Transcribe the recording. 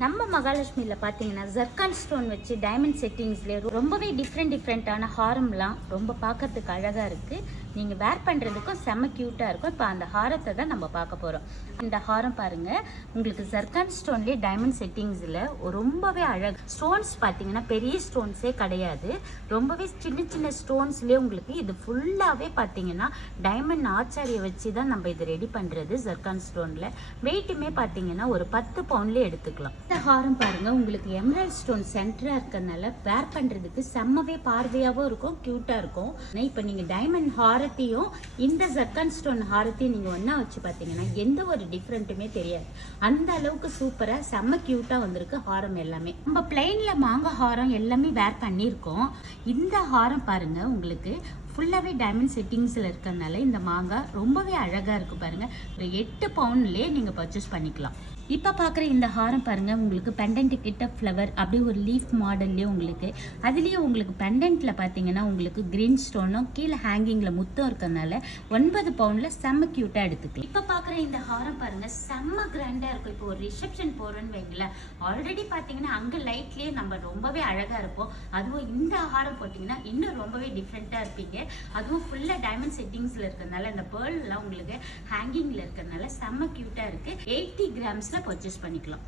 நம்ம மகாலட்சுமியில் பார்த்தீங்கன்னா zircon stone வச்சு டைமண்ட் செட்டிங்ஸ்லேயே ரொம்பவே டிஃப்ரெண்ட்டான ஹாரம்லாம் ரொம்ப பார்க்கறதுக்கு அழகாக இருக்குது. நீங்கள் வேர் பண்ணுறதுக்கும் செம்ம க்யூட்டாக இருக்கும். இப்போ அந்த ஹாரத்தை தான் நம்ம பார்க்க போகிறோம். இந்த ஹாரம் பாருங்கள், உங்களுக்கு ஜர்கான் ஸ்டோன்லேயே டைமண்ட் செட்டிங்ஸில் ரொம்பவே அழகு. ஸ்டோன்ஸ் பார்த்தீங்கன்னா பெரிய ஸ்டோன்ஸே கிடையாது, ரொம்பவே சின்ன சின்ன ஸ்டோன்ஸ்லேயே உங்களுக்கு இது ஃபுல்லாகவே பார்த்தீங்கன்னா டைமண்ட் ஆச்சாரியை வச்சு தான் நம்ம இது ரெடி பண்ணுறது. ஜர்கான் ஸ்டோனில் வெயிட்டுமே பார்த்தீங்கன்னா ஒரு 10 பவுண்ட்லேயே எடுத்துக்கலாம். இந்த ஹாரம் பாருங்க, உங்களுக்கு எமரல்ட் ஸ்டோன் சென்டரா இருக்கறனால வேர் பண்றதுக்கு செம்மவே பார்வையாவும் இருக்கும், கியூட்டா இருக்கும். இப்போ நீங்க டைமண்ட் ஹாரத்தையும் இந்த ஜர்கான் ஸ்டோன் ஹாரத்தையும் நீங்க ஒண்ணா வச்சு பாத்தீங்கன்னா எந்த ஒரு டிஃபரெண்ட்டுமே தெரியாது. அந்த அளவுக்கு சூப்பரா செம்ம கியூட்டா வந்திருக்கு ஹாரம் எல்லாமே. நம்ம பிளைன்ல மாங்காய் ஹாரம் எல்லாமே வேர் பண்ணியிருக்கோம். இந்த ஹாரம் பாருங்க, உங்களுக்கு ஃபுல்லாகவே டைமண்ட் செட்டிங்ஸில் இருக்கிறதுனால இந்த மாங்காய் ரொம்பவே அழகாக இருக்குது பாருங்கள். ஒரு 8 பவுண்ட்லேயே நீங்கள் பர்ச்சேஸ் பண்ணிக்கலாம். இப்போ பார்க்குற இந்த ஹாரம் பாருங்கள், உங்களுக்கு பெண்டன்ட் கிட்ட ஃப்ளவர் அப்படியே ஒரு லீஃப் மாடல்லே உங்களுக்கு, அதுலேயே உங்களுக்கு பெண்டன்ட்டில் பார்த்தீங்கன்னா உங்களுக்கு க்ரீன் ஸ்டோனும் கீழே ஹேங்கிங்கில் முத்தம் இருக்கிறதுனால 9 பவுண்டில் செம்ம க்யூட்டாக எடுத்துக்கலாம். இப்போ பார்க்குற இந்த ஹாரம் பாருங்கள், செம்ம கிராண்டாக இருக்கும். இப்போ ஒரு ரிசப்ஷன் போகிறோன்னு வைங்களேன், ஆல்ரெடி பார்த்தீங்கன்னா அங்கே லைட்லேயே நம்ம ரொம்பவே அழகாக இருப்போம். அதுவும் இந்த ஹாரம் போட்டிங்கன்னா இன்னும் ரொம்பவே டிஃப்ரெண்ட்டாக இருப்பீங்க. அதுவும் ஃபுல்லாக டைமண்ட் செட்டிங்ஸில் இருக்கிறதுனால இந்த பேர்லாம் உங்களுக்கு ஹேங்கிங்கில் இருக்கிறதுனால செம்ம க்யூட்டாக இருக்குது. 80 கிராம்ஸில் பர்ச்சேஸ் பண்ணிக்கலாம்.